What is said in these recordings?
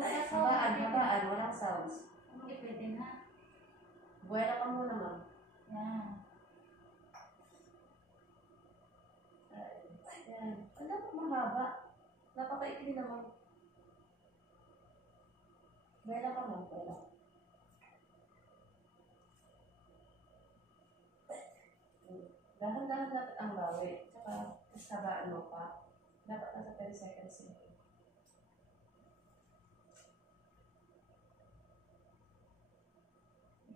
Habaan, walang sounds. Hindi pwede na. Buwera ka muna, ma'am. Yan. Ayan. Ang dapat mahaba. Napakaikli naman. Buwera ka, ma'am. Buwera. Dahan-dahan dapat ang bawi. Tsaka, habaan mo pa. Dapat nasa 10 seconds yun.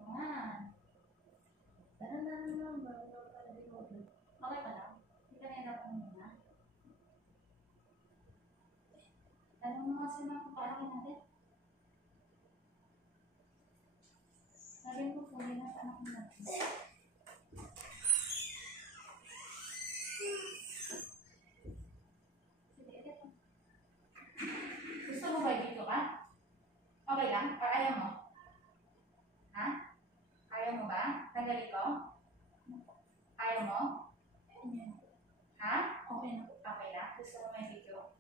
Yan. Dahan-dahan lang. Bago ka na din mo. Okay pa lang? Hindi ka nahirapan muna. Tanong mo kasi mga paano natin. Sabihin ko po, yun ang tanong natin. Gusto mo ba dito ka? Okay lang? Or ayaw mo? Ha? Ayaw mo ba? Tanggalin ko? Ayaw mo? Ha? Okay na. Okay na? Gusto mo may video?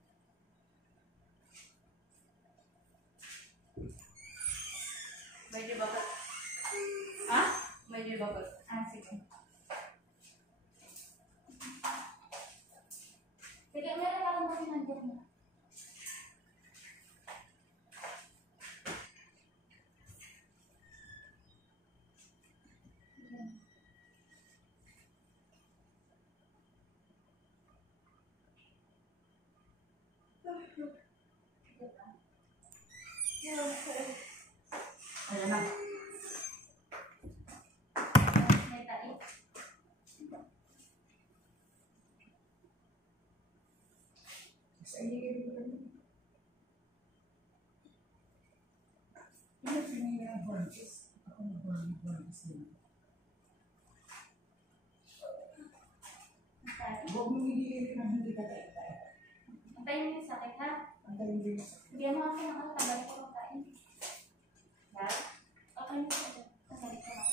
Medyo bakit? Ha? Medyo bakit? Sige. Sige, meron lang kami nandiyan na. Ayan na. May tayo. Sa inyo kayo dito. Ano pinili ang branches? Ako na-branches nila. Huwag mo hihilin na hindi ka tayo. Antayin mo yung sakit ha? Ang dali din sa Bigyan mo kasi ng tagal ko makain. Ha? Okay mo siya. Tagal ko makain.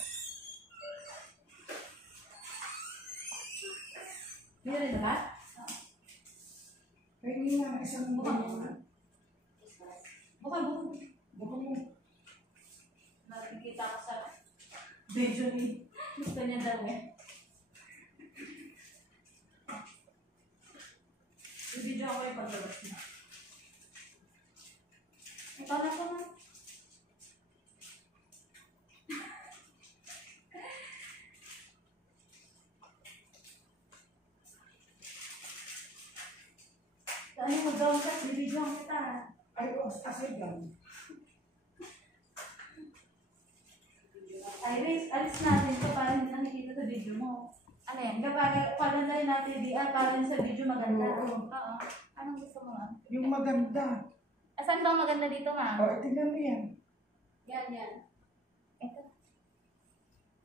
Meron ba? kaya hindi nga isang Buka mo. muna. Buka mo. Buka mo. Nakikita ko sa Video ni. gusto niya daw eh. I-video ako yung paglabas na. Ikaw na po na. Ano mo daw ka? Bibidyo ang kita. Ay, asay lang. Iris, alis natin ito para hindi nakikita sa video mo. Ano yan? Kapag pagandahin natin para sa video maganda. Oo. Oo. Anong gusto mo nga? Yung maganda. Asan ba ang maganda dito nga? O, tingnan mo yan. Yan. Ito.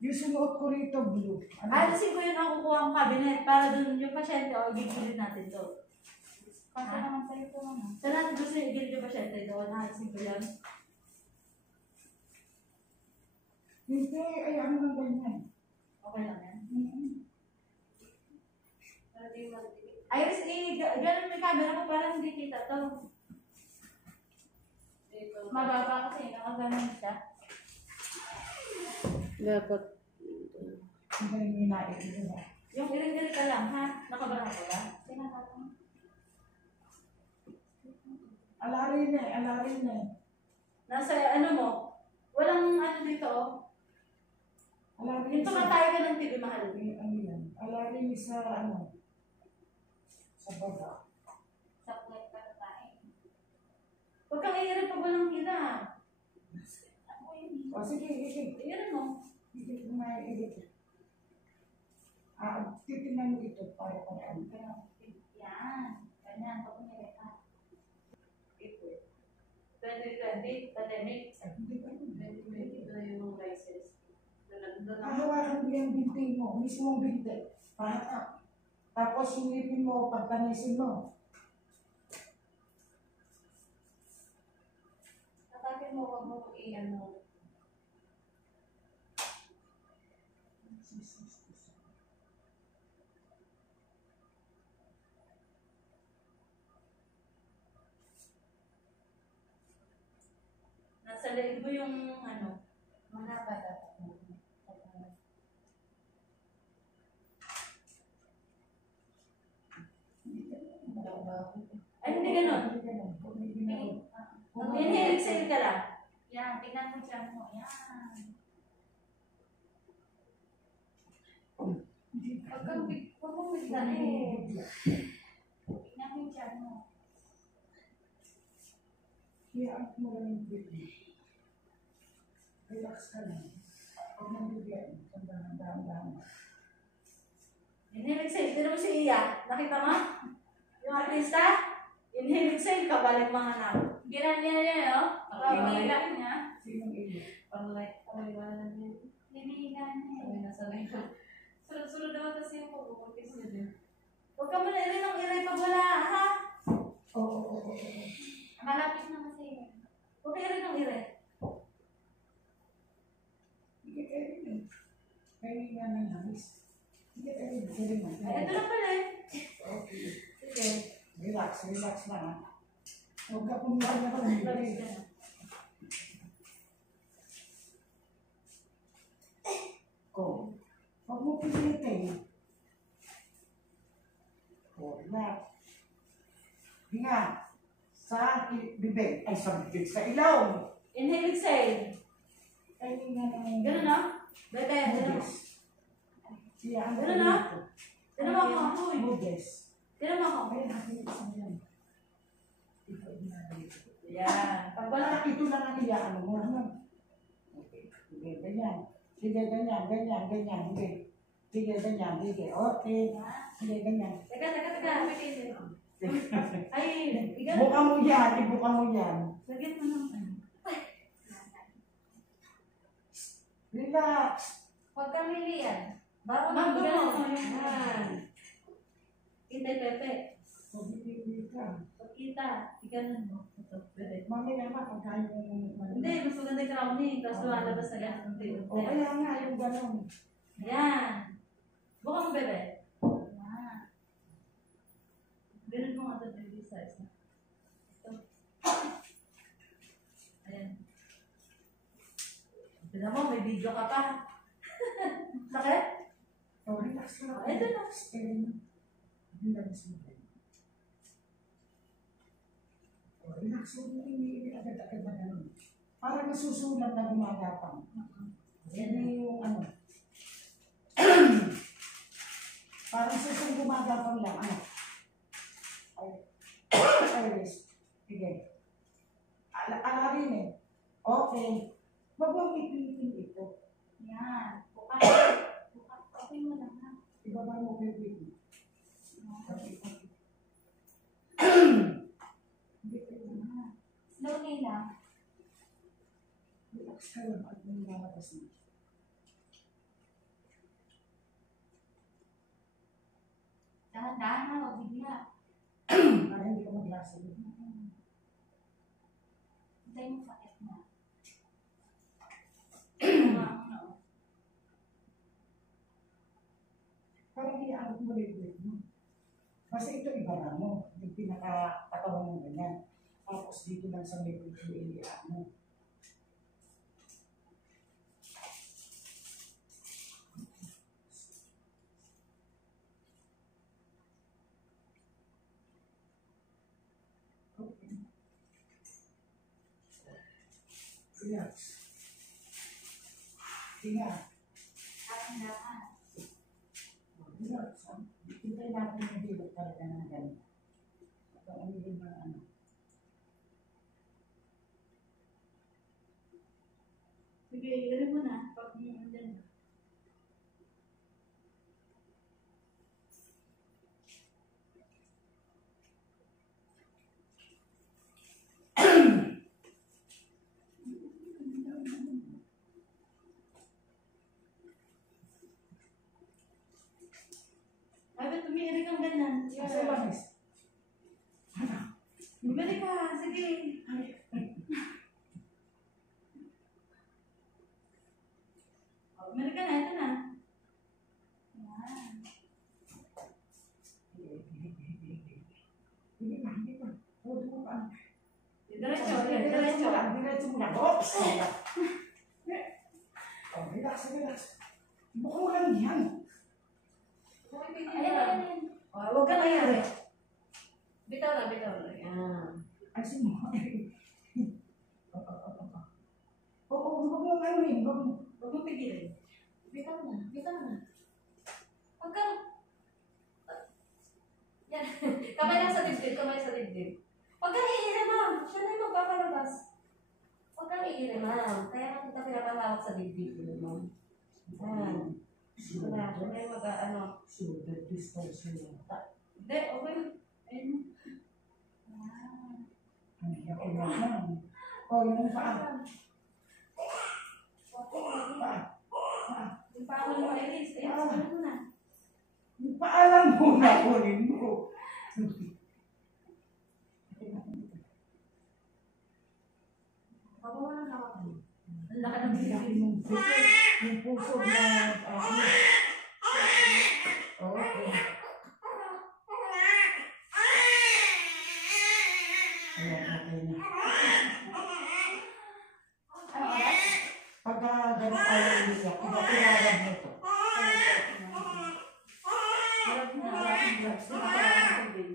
Yung sunuot ko rito, blue. Alisin ko yun ang kukuha ang cabinet para dun yung pasyente o gigilid natin to. Kasi naman sa'yo ito naman. Saan natin gusto yung gilid yung pasyente doon? Alisin ko yan. Hindi, ay ano lang ganyan. Okay lang yan. Para di mo matipid. Iris, ganun may camera ko para hindi kita to. Dito. Mababa kasi, nakaganon siya. Dapat. Ang galing yung nain, di ba? Yung iring-iring ka lang, ha? Nakabara ko ba? Sinakatang. Alarin na eh. Nasa ano mo? Walang ano dito, oh. Alarin Dito ba tayo ka ng TV mahal? Ano yan? Alarin sa ano? Sa baba. Sa puwet ka tayo. Huwag kang iirin pag walang kita. Ako yun. O sige. Iirin mo. Hindi ko maiilit. Titinan mo ito para parang. Yan. Ganyan. Pag umirin ka. 2020, pandemic. Hindi pa yun. 2020 na yung license. Hahawakan mo yung binti mo, mismo binti. Para tapos yung lipin mo, pagpanisin mo. Tatapin mo, huwag mo i-ano. sa leeg mo yung ano. Mahaba dapat mo. Ay, hindi ganun. Inhale, exhale ka lang. Yan, tingnan mo dyan mo. Yan. Huwag mong biglain. Tingnan mo dyan mo. Kaya mo lang yung breathing. Relax ka lang. Huwag mong bigyan. Dahan-dahan. Inhale, exhale. Tira mo si Iya. Nakita mo? Yung artista? Inhale, exhale. Kabaling mga anak. Ginanyan niya, no? Pinilang niya. Sinong iyo? Parang like, wala na yun. Pinilang niya. Sanay ko. Sunod-sunod naman kasi yung pag-uukis niya din. Huwag ka muna irin ng iray pag wala, ha? Oo. Malapit na kasi. Huwag ka irin ng iray. Hindi ka rin. Kaya nga ng hamis. Hindi ka rin. Ay, ito lang pala eh. Okay. Sige. Relax lang ha. Huwag ka pumunta na pala. Relax ka na. Ko. Huwag mo pilitin. Relax. Hinga. Sa bibig. Ay, sa bibig. Sa ilaw. Inhale, exhale. Ay, nga naman. Ganun, no? Bebe, ganun. Siya ang Ganun, no? Tira mo ako. Uy. Buddhist. Tira mo ako. Ay, natin isang yan. Ito, ginagalit. Yan. Pag wala, Wala, ito lang ang iyaan mo. Ano? Okay. Sige, ganyan. Sige, ganyan. Sige. Sige, ganyan. Sige, okay. Sige, ganyan. teka. Ay, igan. Buka mo yan. Ibuka mo yan. Lagyan mo ng Relax. Huwag kang liliyan. Baro Ma'am, mo. ganun mo. Yan. Kita, Pepe. Pagpipili ka. Pagkita. Iganon mo. Ito, pwede. Mamaya na, pagkain mo. Hindi, mas maganda yung crowning. Tapos lumalabas na ganun. O kaya nga, yung gano'n. Yan. Buka mo, Bebe. Yan. Ganun mo nga ito, baby size. Ito. Ayan. Tignan mo, may video ka pa. Sakit? O, relax lang. Ito na. Hindi lang simple. O, relax lang. Hindi agad-agad na gano'n. Para nasusulat na gumagapang. Yan yung ano. Parang susong gumagapang lang. Ano? Ay, sige. Ala rin eh. Okay. Wag mo ipitin ito. Yan. Bukas. Okay mo lang ha. Ibaba mo kayo dito. Hindi kayo na. Slowly lang. Relax ka lang at may lalabas na. Dahan-dahan na, huwag bigla. Para hindi ka maglasa. Hintay mo sakit na. Parang iaabot mo rin mo. Basta ito ibara mo. Yung pinaka-katawan mo ganyan. Tapos dito lang sa may iliaan mo. Okay. Relax. Hinga. Dahan-dahan. Relax. Hintay natin yung hilot talaga ng ganyan. Ito ang hindi mga ano. Sige, ganun mo na. Pag nandyan. Ay, ba't umiirik ang ganyan? Asa langis? Bumalik ka, sige. Bumalik ka na, ito na. Yan. Hindi pa. Huwag mo pa. Diretso, diretso. Diretso mo lang. Oops! Oh, relax, relax. Buka mo lang yan. Ayan. Huwag ka nangyari. Bitaw na, bitaw na. Yan. Ayusin mo. Oo, huwag mo ano eh. Huwag mo pigilin. Bitaw na, bitaw na. Huwag ka. Yan. Kamay lang sa dibdib, kamay sa dibdib. Huwag kang iiri, ma'am. Siya na yung magpapalabas. Huwag kang iiri, ma'am. Kaya kita pinapahawak sa dibdib, ma'am. Yan. Siya na yung mag-ano. Shoulder distortion yan. Hindi, okay. Ayun. Ang hirap ko naman. Oh, yun ang paa. Paa. Yung pa mo Iris. Ayun, ano mo na. Yung paa lang muna kunin mo. Baka mo lang hawakan. Ang laki ng bibig. Yung puso na okay. Ayan, okay na. Ano oras? Pagka ganun ayaw niya, pinapilagad mo ito. Harap na, harap ng drugs. Pinapalaman ng baby.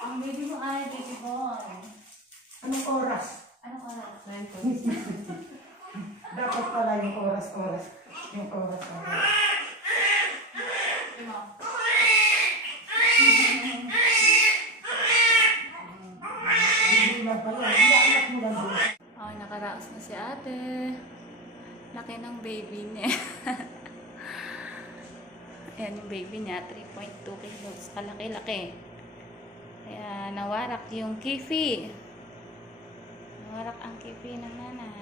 Ang baby mo ay baby boy. Anong oras? Anong oras? Dapat pala yung oras. Yung oras. Sige mo. Hindi lang pala. Iyak mo lang doon. Oh, nakaraos na si ate. Laki ng baby niya. Ayan yung baby niya, 3.2 kilos. Kalaki-laki. Kaya nawarak yung kifi. Nawarak ang kifi ng nanay.